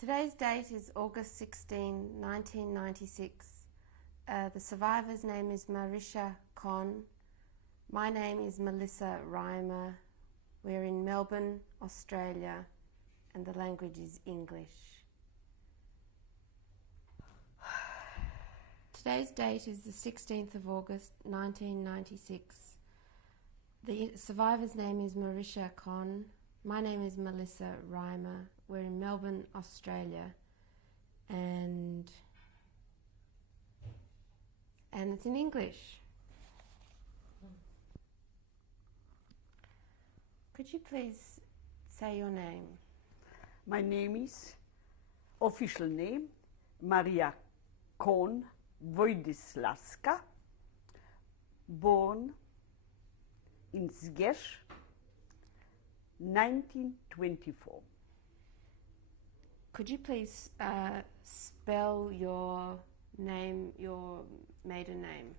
Today's date is August 16, 1996. The survivor's name is Marysia Kohn. My name is Melissa Reimer. We're in Melbourne, Australia, and the language is English. Today's date is the 16th of August 1996. The survivor's name is Marysia Kohn. My name is Melissa Reimer. We're in Melbourne, Australia, and it's in English. Could you please say your name? My name is, official name, Maria Kohn Wojdyslawska, born in Zgierz, 1924. Could you please spell your name, your maiden name?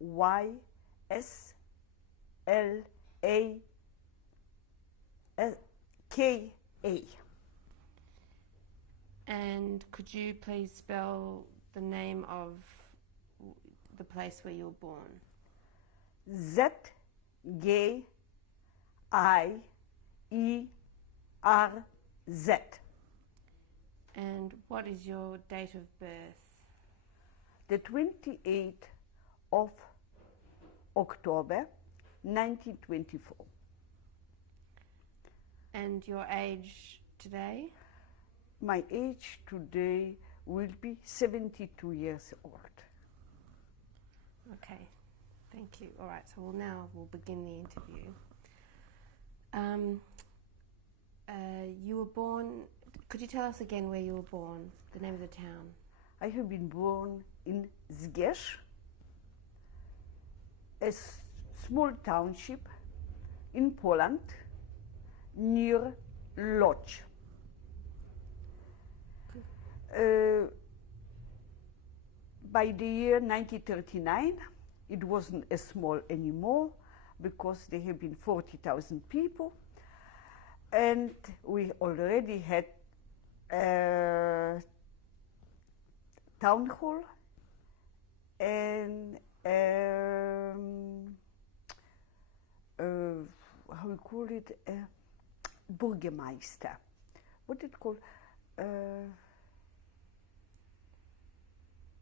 Wojdyslawska. And could you please spell the name of the place where you were born? Zgierz. And what is your date of birth? The 28th of October, 1924. And your age today? My age today will be 72 years old. Okay, thank you. All right, so we'll begin the interview. You were born, could you tell us again where you were born, the name of the town? I have been born in Zgierz, a small township in Poland, near Lodz. By the year 1939, it wasn't as small anymore because there have been 40,000 people, and we already had a town hall and how we call it, Bürgermeister. What it called?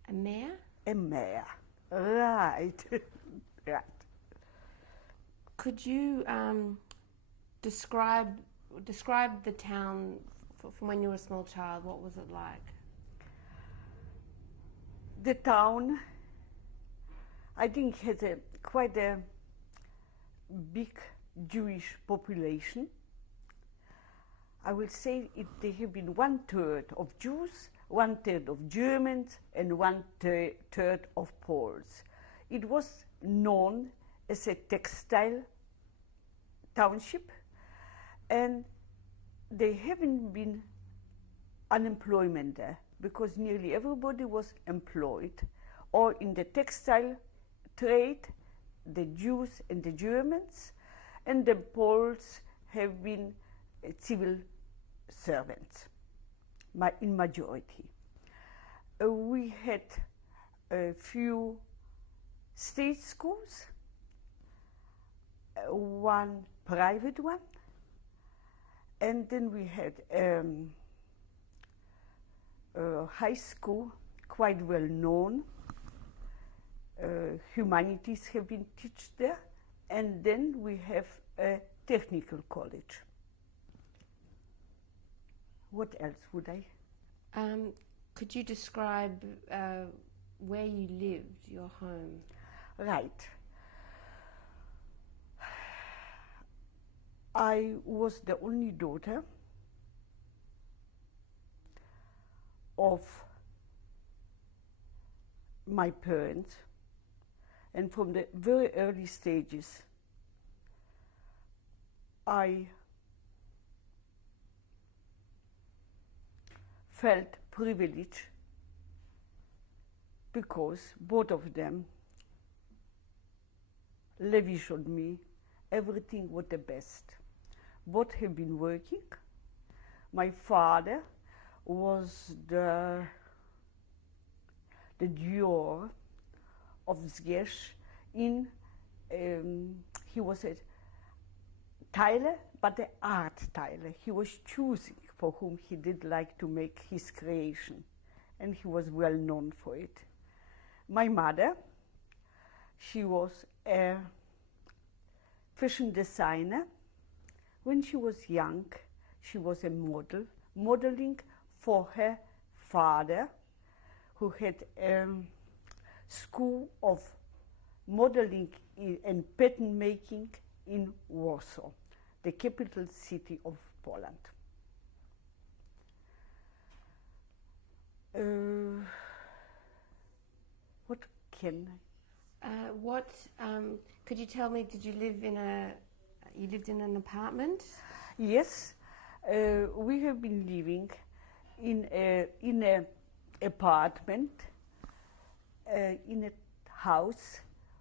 A mayor? A mayor, right, right. Could you describe the town from when you were a small child? What was it like? The town, I think, has quite a big Jewish population. I will say there have been 1/3 of Jews, 1/3 of Germans, and 1/3 of Poles. It was known as a textile township, and there haven't been unemployment there because nearly everybody was employed, or in the textile trade, the Jews and the Germans, and the Poles have been civil servants in majority. We had a few state schools, one private one, and then we had a high school, quite well known. Humanities have been taught there, and then we have a technical college. What else would I? Could you describe where you lived, your home? Right. I was the only daughter of my parents, and from the very early stages I felt privileged because both of them lavished on me everything was the best. Both have been working. My father was the Dior of Zgierz in, he was a tailor, but an art tailor. He was choosing for whom he did like to make his creation, and he was well known for it. My mother, she was a fashion designer. When she was young, she was a model, modeling for her father, who had a school of modeling and pattern making in Warsaw, the capital city of Poland. What can could you tell me, did you live in you lived in an apartment? Yes, we have been living in a apartment, in a house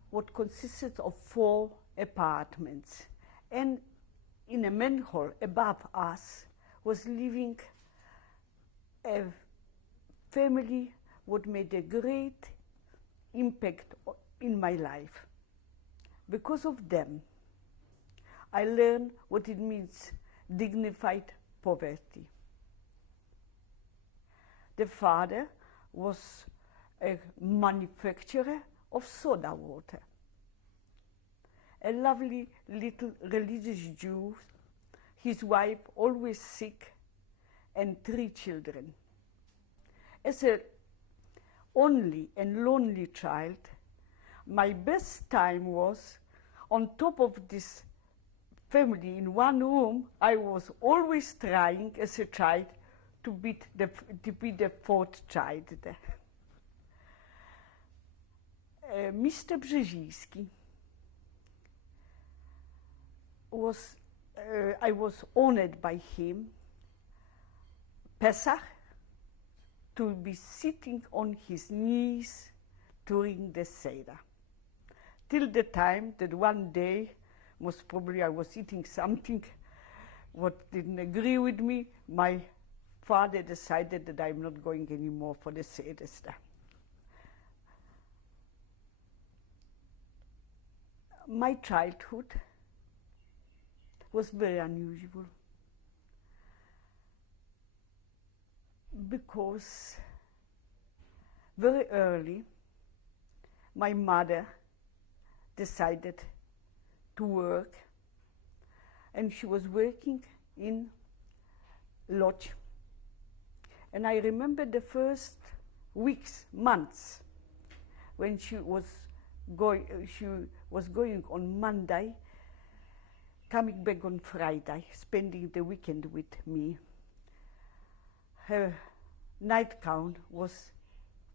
what consisted of 4 apartments, and in a manhole above us was living a family what made a great impact in my life. Because of them, I learned what it means dignified poverty. The father was a manufacturer of soda water. A lovely little religious Jew, his wife always sick, and 3 children. As a only and lonely child, my best time was on top of this family in one room. I was always trying as a child to be the 4th child there. Mr. Brzeziński was, I was honored by him, Pesach, to be sitting on his knees during the Seder. Till the time that one day, most probably I was eating something what didn't agree with me, my father decided that I'm not going anymore for the Seder. My childhood was very unusual because very early my mother decided to work, and she was working in lodge. And I remember the first weeks, months, when she was going on Monday, coming back on Friday, spending the weekend with me. Her nightgown was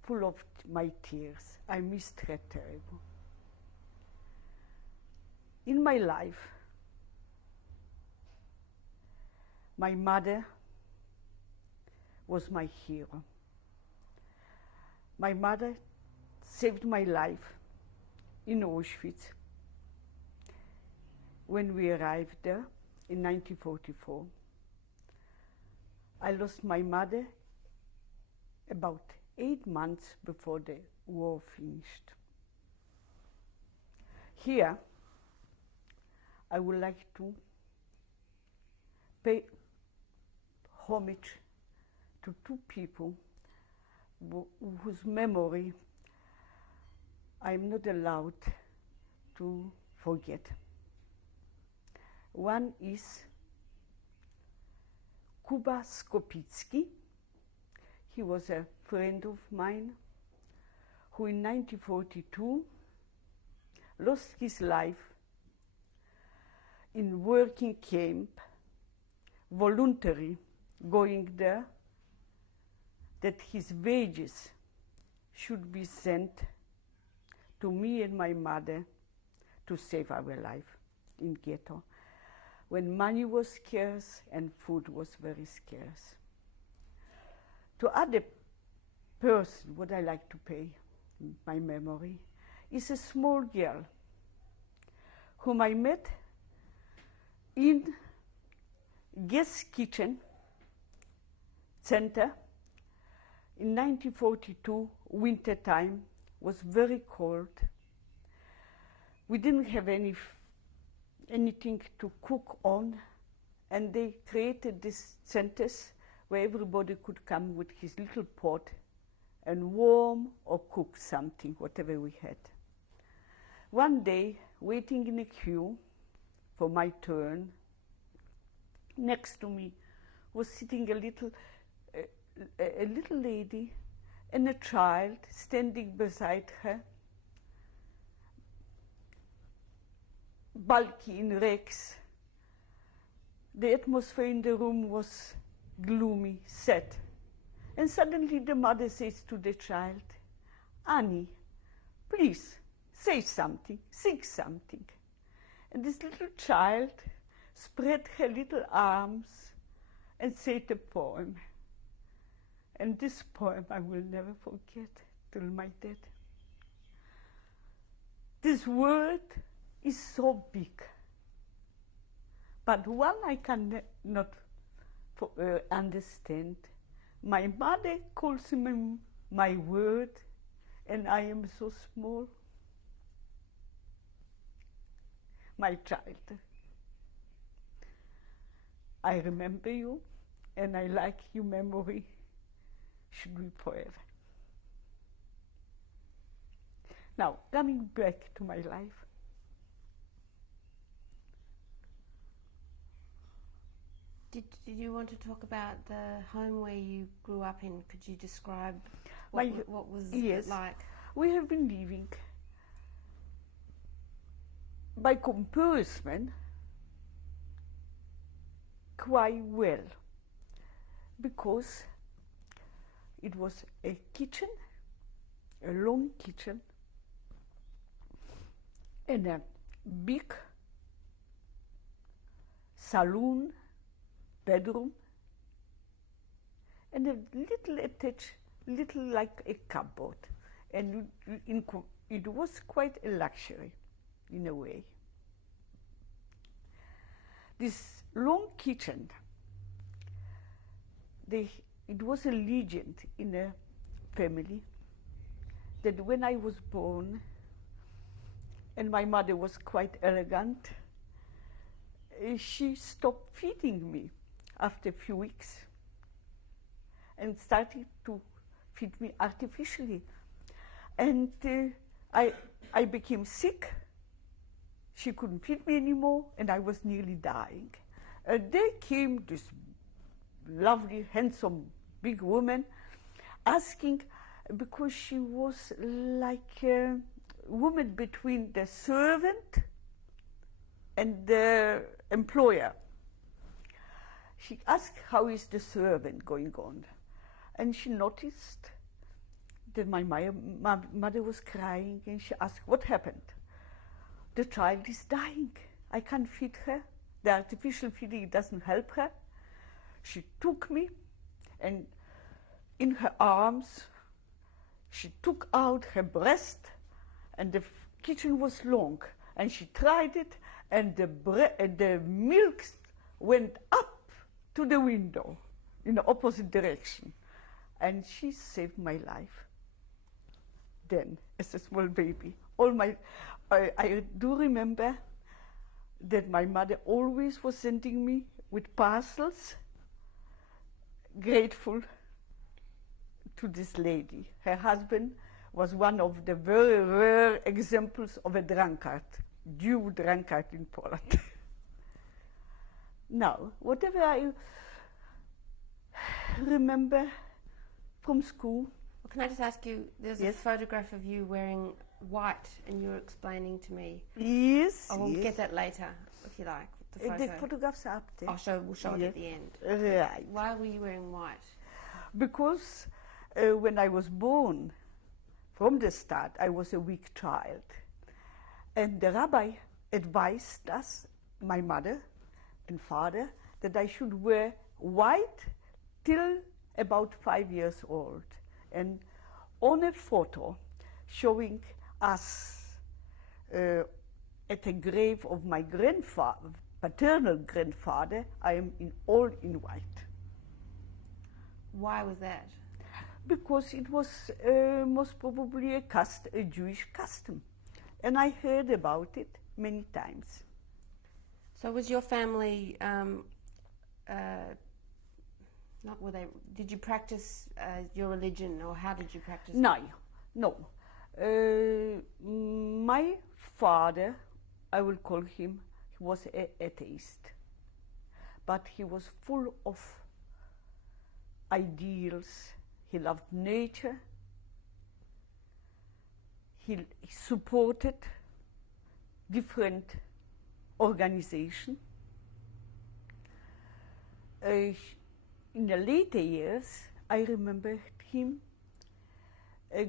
full of my tears. I missed her terribly. In my life, my mother was my hero. My mother saved my life in Auschwitz when we arrived there in 1944. I lost my mother about 8 months before the war finished. Here, I would like to pay homage to 2 people whose memory I'm not allowed to forget. One is Kuba Skopicki. He was a friend of mine who in 1942 lost his life in working camp, voluntary, going there, that his wages should be sent to me and my mother to save our life in ghetto, when money was scarce and food was very scarce. To other person, what I like to pay my memory is a small girl whom I met in guest kitchen center in 1942, winter time, was very cold. We didn't have anything to cook on, and they created these centers where everybody could come with his little pot and warm or cook something, whatever we had. One day, waiting in a queue for my turn, next to me was sitting a little lady and a child standing beside her, bulky in rags. The atmosphere in the room was gloomy, sad. And suddenly the mother says to the child, "Annie, please say something, sing something." And this little child spread her little arms and said a poem. And this poem I will never forget till my death. This word is so big, but one I cannot understand. My mother calls me my word, and I am so small. My child, I remember you, and I like your memory should be forever. Now, coming back to my life. Did you want to talk about the home where you grew up in? Could you describe what was yes, it like? We have been living, by comparison, quite well, because it was a kitchen, a long kitchen, and a big saloon, bedroom, and a little attached, little like a cupboard. And it was quite a luxury, in a way. This long kitchen, it was a legend in a family that when I was born, and my mother was quite elegant, she stopped feeding me after a few weeks and started to feed me artificially. And I became sick. She couldn't feed me anymore, and I was nearly dying. There came this lovely, handsome, big woman asking, because she was like a woman between the servant and the employer. She asked, "How is the servant going on?" And she noticed that my mother was crying, and she asked, "What happened?" "The child is dying. I can't feed her. The artificial feeding doesn't help her." She took me, and in her arms, she took out her breast, and the kitchen was long, and she tried it, and the milk went up to the window in the opposite direction. And she saved my life then, as a small baby. I do remember that my mother always was sending me with parcels, grateful to this lady. Her husband was one of the very rare examples of a drunkard, Jew drunkard in Poland. Now, whatever I remember from school. Can I just ask you, there's Yes. a photograph of you wearing white, and you were explaining to me. Yes. I will yes. get that later, if you like, the photo. The photographs are up there. We'll show it Yes. at the end. Right. Why were you wearing white? Because when I was born, from the start, I was a weak child. And the rabbi advised us, my mother and father, that I should wear white till about 5 years old. And on a photo showing us at a grave of my grandfather, paternal grandfather, I am all in white. Why was that? Because it was most probably a Jewish custom. And I heard about it many times. So was your family, did you practice your religion, or how did you practice? No. My father, I will call him, he was an atheist. But he was full of ideals. He loved nature. He supported different organizations. In the later years, I remember him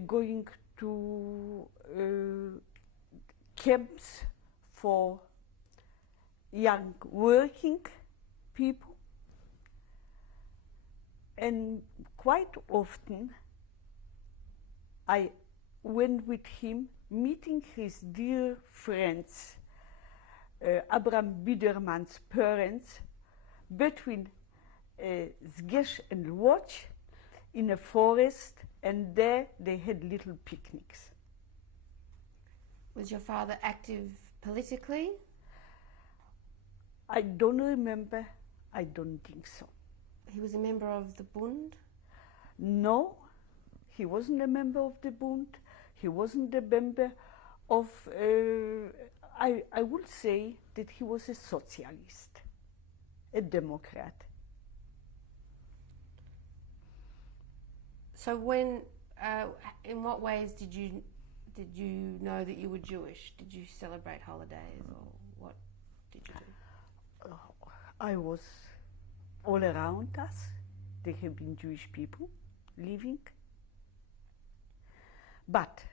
going to camps for young working people. And quite often I went with him, meeting his dear friends, Abraham Biedermann's parents, between Zgesh and Lwów in a forest, and there they had little picnics. Was your father active politically? I don't remember. I don't think so. He was a member of the Bund? No, he wasn't a member of the Bund. He wasn't a member of, I would say that he was a socialist, a Democrat. So when, in what ways did you know that you were Jewish? Did you celebrate holidays, or what did you do? I was all around us. There have been Jewish people living. But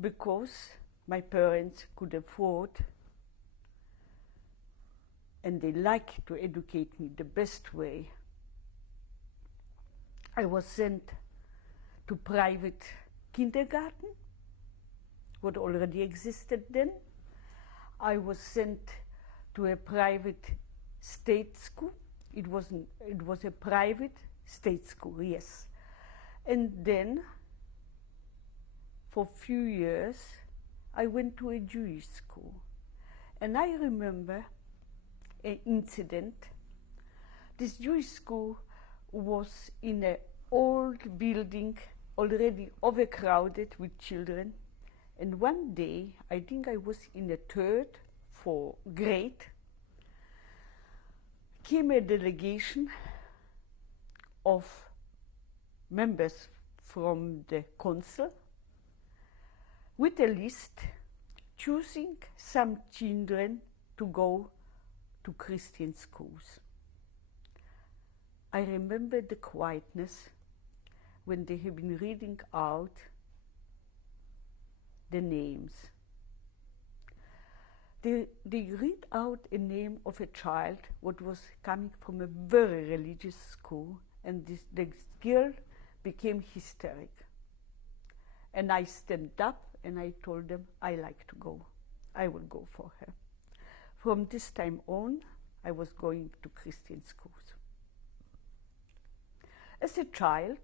because my parents could afford and they liked to educate me the best way, I was sent to private kindergarten, what already existed then. I was sent to a private state school. It was a private state school, yes. And then, for a few years, I went to a Jewish school. And I remember an incident. This Jewish school was in an old building, already overcrowded with children. And one day, I think I was in a third, fourth grade, came a delegation of members from the council with a list choosing some children to go to Christian schools. I remember the quietness when they have been reading out the names. They read out a name of a child what was coming from a very religious school, and this girl became hysteric. And I stood up and I told them, I like to go. I will go for her. From this time on, I was going to Christian schools. As a child,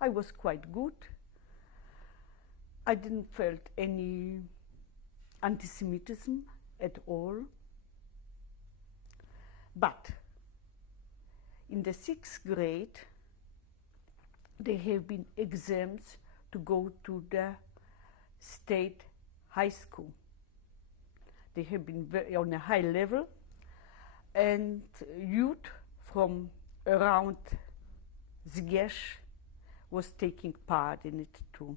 I was quite good. I didn't felt any anti-Semitism at all. But in the 6th grade, there have been exams to go to the state high school. They have been on a high level, and youth from around Zgesh was taking part in it too.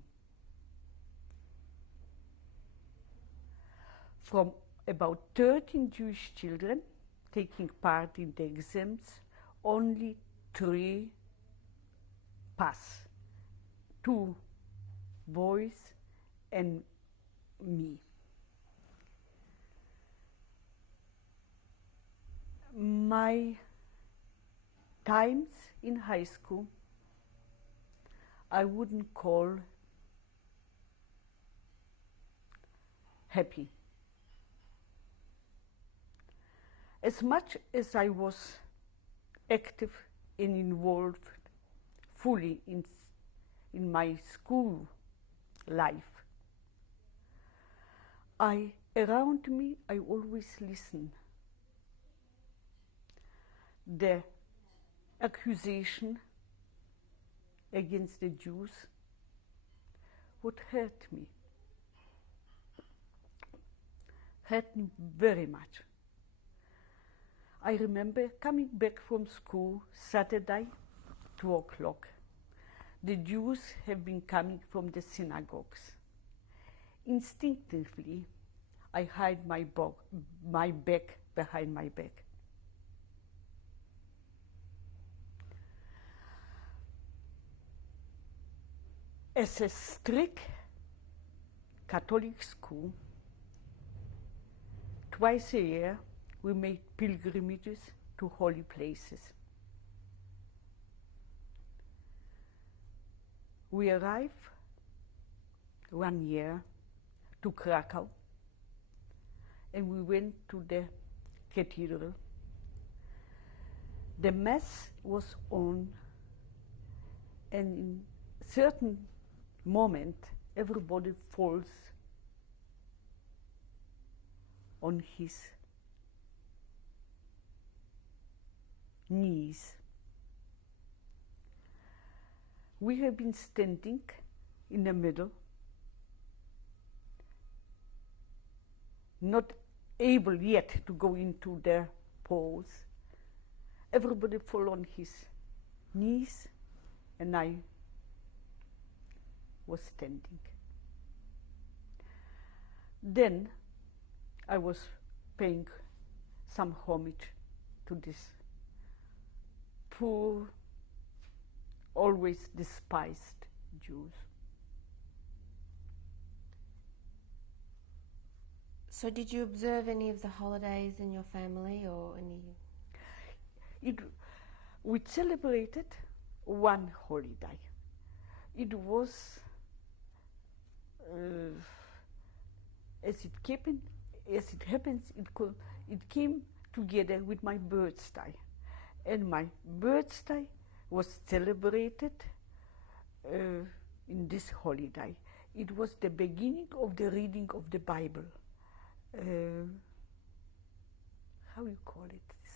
From about 13 Jewish children taking part in the exams, only 3 pass. 2 boys and me. My times in high school, I wouldn't call happy. as much as I was active and involved fully in my school life, around me I always listen. The accusation against the Jews would hurt me very much. I remember coming back from school Saturday, 2 o'clock. The Jews have been coming from the synagogues. Instinctively, I hide my back behind my back. As a strict Catholic school, twice a year we made pilgrimages to holy places. We arrived one year to Krakow and we went to the cathedral. The mass was on, and in certain moment everybody falls on his knees. We have been standing in the middle, not able yet to go into the pose. Everybody fall on his knees, and I was standing. Then I was paying some homage to this poor, always despised Jews. So did you observe any of the holidays in your family or any? We celebrated one holiday. It was, as it happens, it came together with my birthday. And my birthday was celebrated in this holiday. It was the beginning of the reading of the Bible. How you call it, this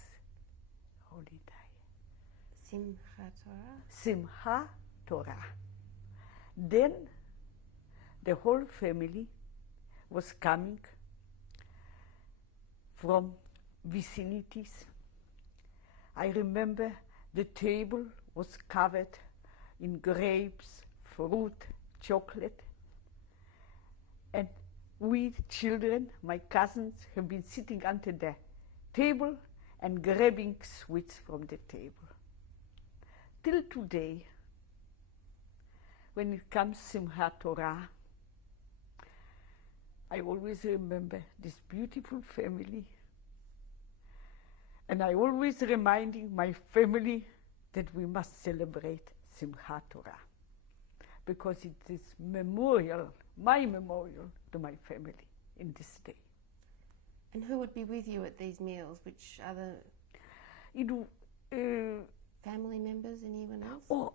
holiday? Simchat Torah. Simchat Torah. Then the whole family was coming from vicinities. I remember the table was covered in grapes, fruit, chocolate, and we children, my cousins, have been sitting under the table and grabbing sweets from the table. Till today, when it comes Simchat Torah, I always remember this beautiful family, and I always reminding my family that we must celebrate Simchat Torah, because it is memorial, my memorial to my family in this day. And who would be with you at these meals? Which other family members, anyone else? Oh,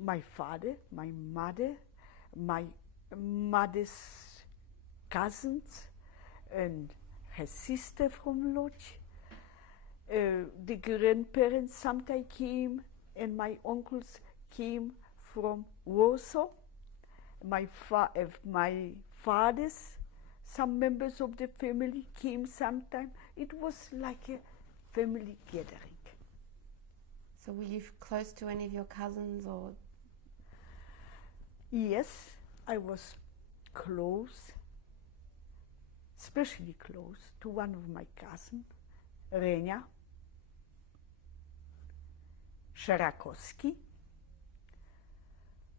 my father, my mother, my mother's cousins, and her sister from Lodz. The grandparents sometimes came, and my uncles came from Warsaw. My father's, some members of the family came sometime. It was like a family gathering. So were you close to any of your cousins or? Yes, I was close, especially close to one of my cousins, Renia Sharakowski,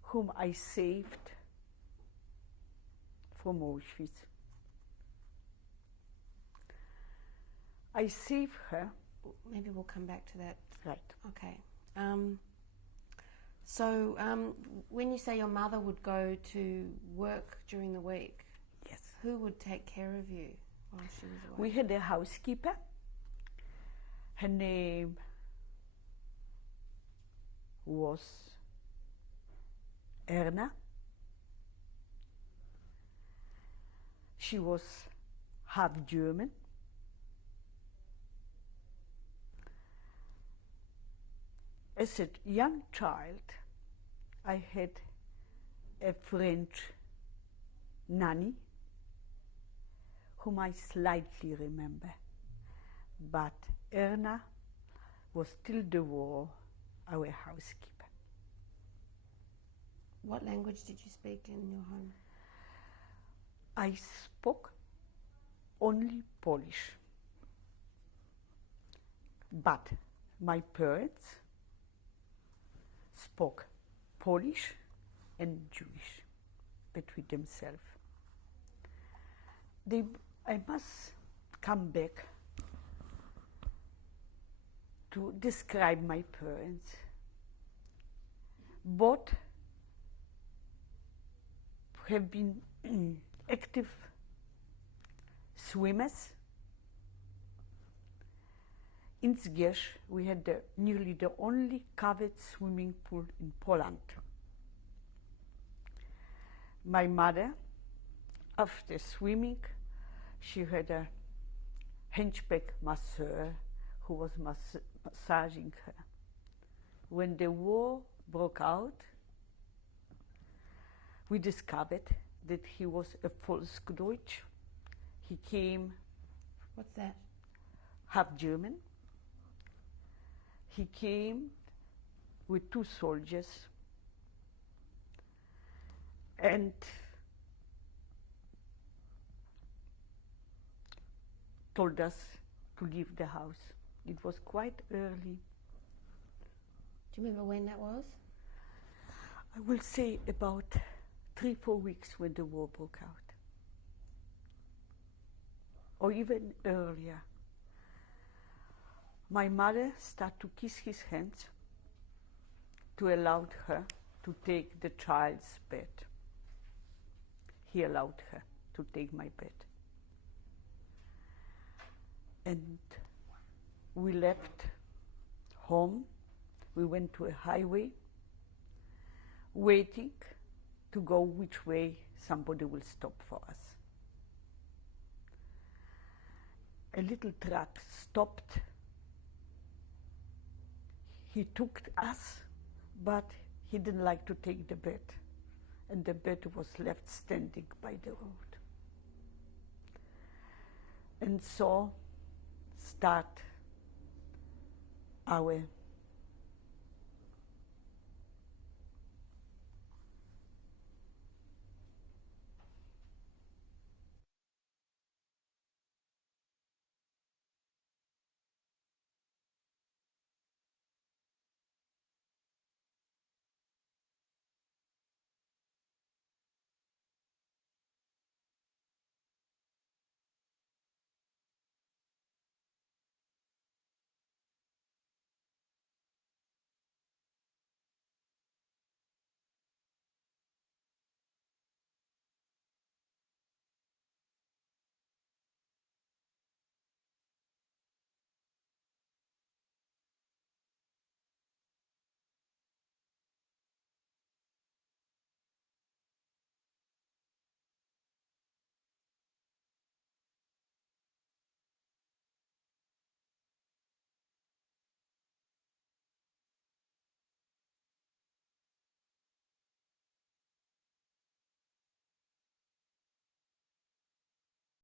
whom I saved from Auschwitz. I saved her. Maybe we'll come back to that. Right. Okay. So when you say your mother would go to work during the week, Yes. who would take care of you while she was away? We had a housekeeper Her name was Erna. She was half German. As a young child, I had a French nanny whom I slightly remember, but Erna was till the war our housekeeper. What language did you speak in your home? I spoke only Polish, but my parents spoke Polish and Jewish between themselves. I must come back to describe my parents. Both have been active swimmers. In Zgierz, we had nearly the only covered swimming pool in Poland. My mother, after swimming, she had a hunchback masseur who was massaging her. When the war broke out, we discovered that he was a Volksdeutsch. He came. What's that? Half German. He came with 2 soldiers and told us to leave the house. It was quite early. Do you remember when that was? I will say about 3-4 weeks when the war broke out, or even earlier. My mother started to kiss his hands to allow her to take the child's bed. He allowed her to take my bed. And we left home. We went to a highway, waiting to go which way somebody will stop for us. A little truck stopped. He took us, but he didn't like to take the bed, and the bed was left standing by the road. And so start our